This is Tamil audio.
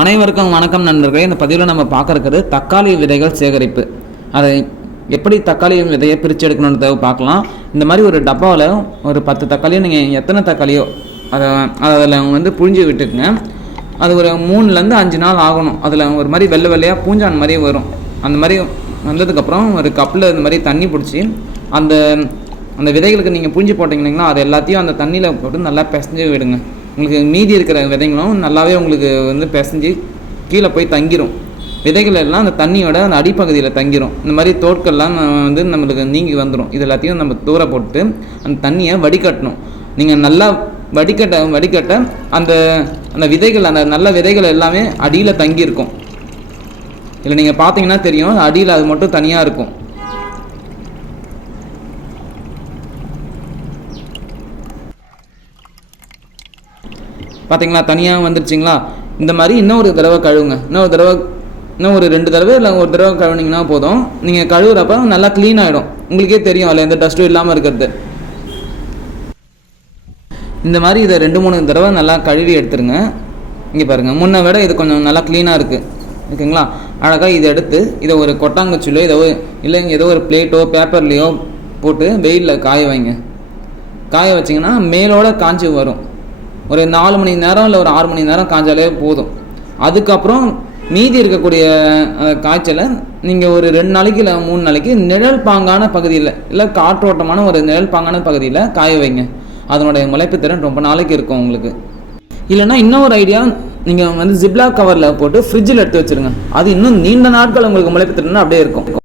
அனைவருக்கும் வணக்கம் நண்பர்களே. இந்த பதிவில் நம்ம பார்க்க தக்காளி விதைகள் சேகரிப்பு. அதை எப்படி தக்காளி விதையை பிரித்து எடுக்கணுன்றத பார்க்கலாம். இந்த மாதிரி ஒரு டப்பாவில் ஒரு பத்து தக்காளியோ நீங்கள் எத்தனை தக்காளியோ அதை அதில் வந்து புழிஞ்சு விட்டுக்குங்க. அது ஒரு மூணுலேருந்து அஞ்சு நாள் ஆகணும். அதில் ஒரு மாதிரி வெள்ளை வெள்ளையாக பூஞ்சான் மாதிரி வரும். அந்த மாதிரி வந்ததுக்கப்புறம் ஒரு கப்பில் இந்த மாதிரி தண்ணி பிடிச்சி அந்த அந்த விதைகளுக்கு நீங்கள் புழிஞ்சு போட்டிங்கன்னா அது எல்லாத்தையும் அந்த தண்ணியில் போட்டு நல்லா பிசைஞ்சு விடுங்க. உங்களுக்கு மீதி இருக்கிற விதைங்களும் நல்லாவே உங்களுக்கு வந்து பிசைஞ்சு கீழே போய் தங்கிரும். விதைகள் எல்லாம் அந்த தண்ணியோட அந்த அடிப்பகுதியில் தங்கிரும். இந்த மாதிரி தோட்கள்லாம் வந்து நம்மளுக்கு நீங்கி வந்துடும் இது எல்லாத்தையும் நம்ம தூர போட்டு அந்த தண்ணியை வடிகட்டணும். நீங்கள் நல்லா வடிகட்ட வடிகட்ட அந்த அந்த விதைகள் அந்த நல்ல விதைகள் எல்லாமே அடியில் தங்கியிருக்கும். இதில் நீங்கள் பார்த்தீங்கன்னா தெரியும் அடியில் அது மட்டும் தனியாக இருக்கும். பார்த்தீங்களா தனியாக வந்துருச்சிங்களா? இந்த மாதிரி இன்னொரு தடவை கழுவுங்க. இன்னொரு தடவை இன்னும் ஒரு ரெண்டு தடவை இல்லை ஒரு தடவை கழுவுனீங்கன்னா போதும். நீங்கள் கழுவுறப்ப நல்லா க்ளீன் ஆகிடும் உங்களுக்கே தெரியும் அதில் எந்த டஸ்ட்டும் இல்லாமல் இருக்கிறது. இந்த மாதிரி இதை ரெண்டு மூணு தடவை நல்லா கழுவி எடுத்துருங்க. இங்கே பாருங்கள் முன்னை விட இது கொஞ்சம் நல்லா க்ளீனாக இருக்குது ஓகேங்களா? அழகாக இதை எடுத்து இதை ஒரு கொட்டாங்குச்சிலோ ஏதோ இல்லை ஏதோ ஒரு பிளேட்டோ பேப்பர்லேயோ போட்டு வெயிலில் காய வைங்க. காய வச்சிங்கன்னா மேலோட காஞ்சி வரும். ஒரு நாலு மணி நேரம் இல்லை ஒரு ஆறு மணி நேரம் காய்ச்சாலே போதும். அதுக்கப்புறம் மீதி இருக்கக்கூடிய காய்ச்சலை நீங்கள் ஒரு ரெண்டு நாளைக்கு இல்லை மூணு நாளைக்கு நிழல் பாங்கான பகுதியில் இல்லை காற்றோட்டமான ஒரு நிழல் பாங்கான பகுதியில் காய வைங்க. அதனுடைய முளைப்பு திறன் ரொம்ப நாளைக்கு இருக்கும் உங்களுக்கு. இல்லைன்னா இன்னொரு ஐடியா நீங்கள் வந்து ஜிப்லா கவரில் போட்டு ஃப்ரிட்ஜில் எடுத்து வச்சிருங்க. அது இன்னும் நீண்ட நாட்கள் உங்களுக்கு முளைப்பு திறன் அப்படியே இருக்கும்.